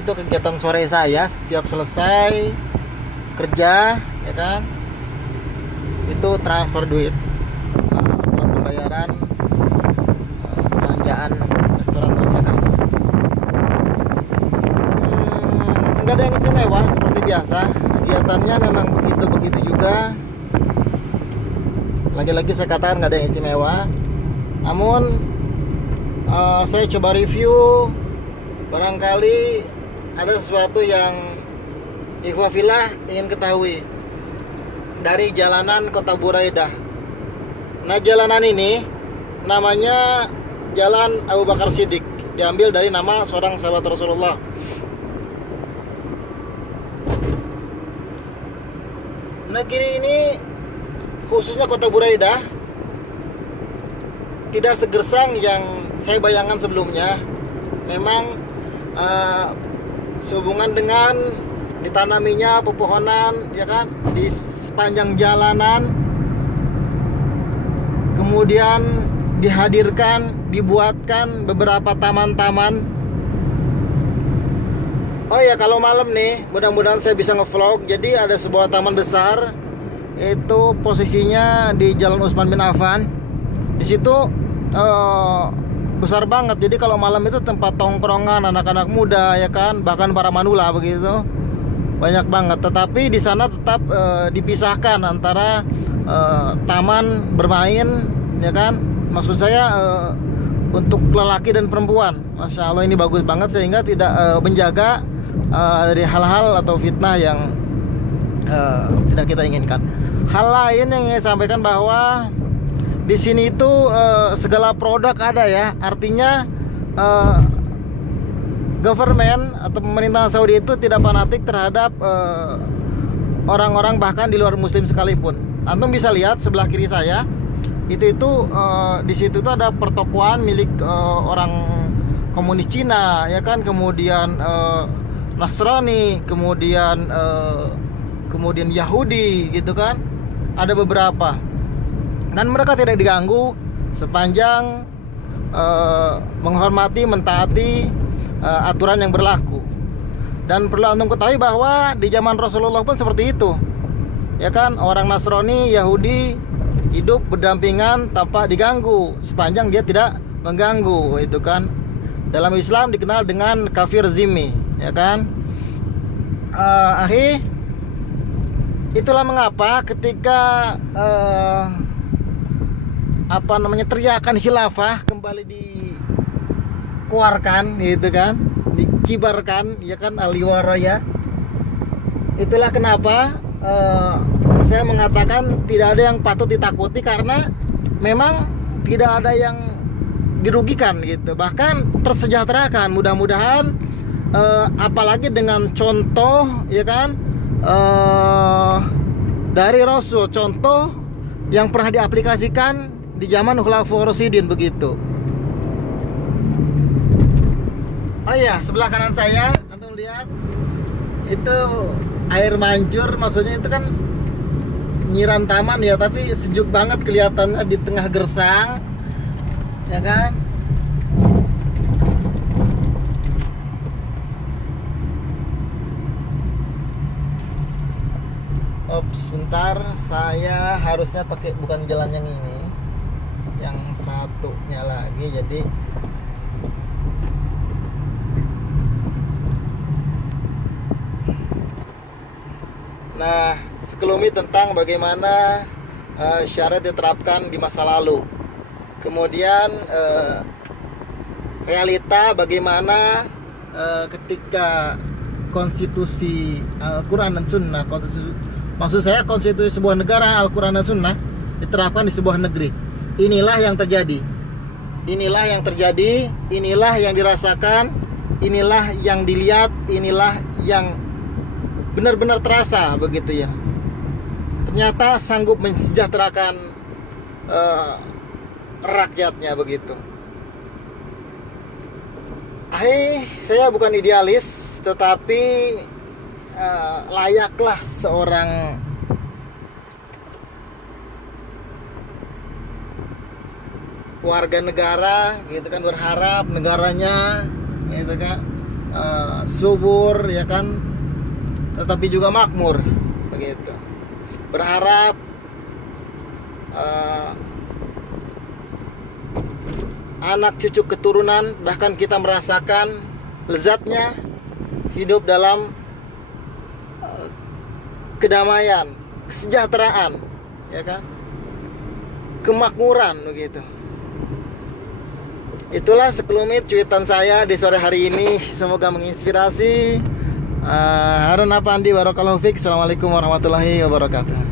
Itu kegiatan sore saya setiap selesai kerja, ya kan, itu transfer duit buat pembayaran belanjaan restoran tempat saya kerja. Nggak ada yang istimewa, seperti biasa kegiatannya memang begitu-begitu juga. Lagi-lagi saya katakan nggak ada yang istimewa, namun saya coba review, barangkali ada sesuatu yang ikhwafillah ingin ketahui dari jalanan Kota Buraidah. Nah, jalanan ini namanya Jalan Abu Bakar Siddiq, diambil dari nama seorang sahabat Rasulullah. Negeri ini, khususnya Kota Buraidah, tidak segersang yang saya bayangkan sebelumnya. Memang sehubungan dengan ditanaminya pepohonan, ya kan, di sepanjang jalanan, kemudian dibuatkan beberapa taman-taman. Oh ya, kalau malam nih, mudah-mudahan saya bisa ngevlog. Jadi ada sebuah taman besar, itu posisinya di Jalan Utsman bin Affan. Di situ besar banget. Jadi kalau malam itu tempat tongkrongan anak-anak muda, ya kan, bahkan para manula begitu, banyak banget. Tetapi di sana tetap dipisahkan antara taman bermain, ya kan, maksud saya untuk lelaki dan perempuan. Masya Allah, ini bagus banget sehingga tidak menjaga dari hal-hal atau fitnah yang tidak kita inginkan. Hal lain yang saya sampaikan bahwa di sini itu segala produk ada, ya. Artinya government atau pemerintahan Saudi itu tidak fanatik terhadap orang-orang bahkan di luar muslim sekalipun. Antum bisa lihat sebelah kiri saya, itu di situ tuh ada pertokoan milik orang komunis Cina, ya kan, kemudian Nasrani, kemudian Yahudi, gitu kan. Ada beberapa, dan mereka tidak diganggu sepanjang menghormati, mentaati aturan yang berlaku. Dan perlu antum ketahui bahwa di zaman Rasulullah pun seperti itu, ya kan. Orang Nasrani, Yahudi hidup berdampingan tanpa diganggu sepanjang dia tidak mengganggu, itu kan. Dalam Islam dikenal dengan kafir zimmi, ya kan. Itulah mengapa ketika teriakan khilafah kembali dikeluarkan, gitu kan, dikibarkan, ya kan, aliwaraya. Itulah kenapa saya mengatakan tidak ada yang patut ditakuti, karena memang tidak ada yang dirugikan, gitu, bahkan tersejahterakan. Mudah-mudahan apalagi dengan contoh, ya kan, dari Rasul, contoh yang pernah diaplikasikan di zaman Khulafaur Rasyidin begitu. Oh iya, sebelah kanan saya antum lihat itu air mancur, maksudnya itu kan nyiram taman, ya, tapi sejuk banget kelihatannya di tengah gersang, ya kan. Sebentar, saya harusnya pakai bukan jalan yang ini, yang satunya lagi. Jadi nah, sekelumit tentang bagaimana syariat diterapkan di masa lalu, kemudian realita bagaimana ketika konstitusi Al-Quran dan Sunnah, maksud saya konstitusi sebuah negara, Al-Quran dan Sunnah, diterapkan di sebuah negeri. Inilah yang terjadi, inilah yang dirasakan, inilah yang dilihat, inilah yang benar-benar terasa, begitu, ya. Ternyata sanggup mensejahterakan rakyatnya, begitu. Saya bukan idealis, tetapi layaklah seorang warga negara, gitu kan, berharap negaranya, gitu kan, subur, ya kan, tetapi juga makmur, begitu. Berharap anak cucu keturunan, bahkan kita merasakan lezatnya hidup dalam kedamaian, kesejahteraan, ya kan, kemakmuran, begitu. Itulah sekelumit cuitan saya di sore hari ini. Semoga menginspirasi. Harun Apandi, barakallahu fiik. Assalamualaikum warahmatullahi wabarakatuh.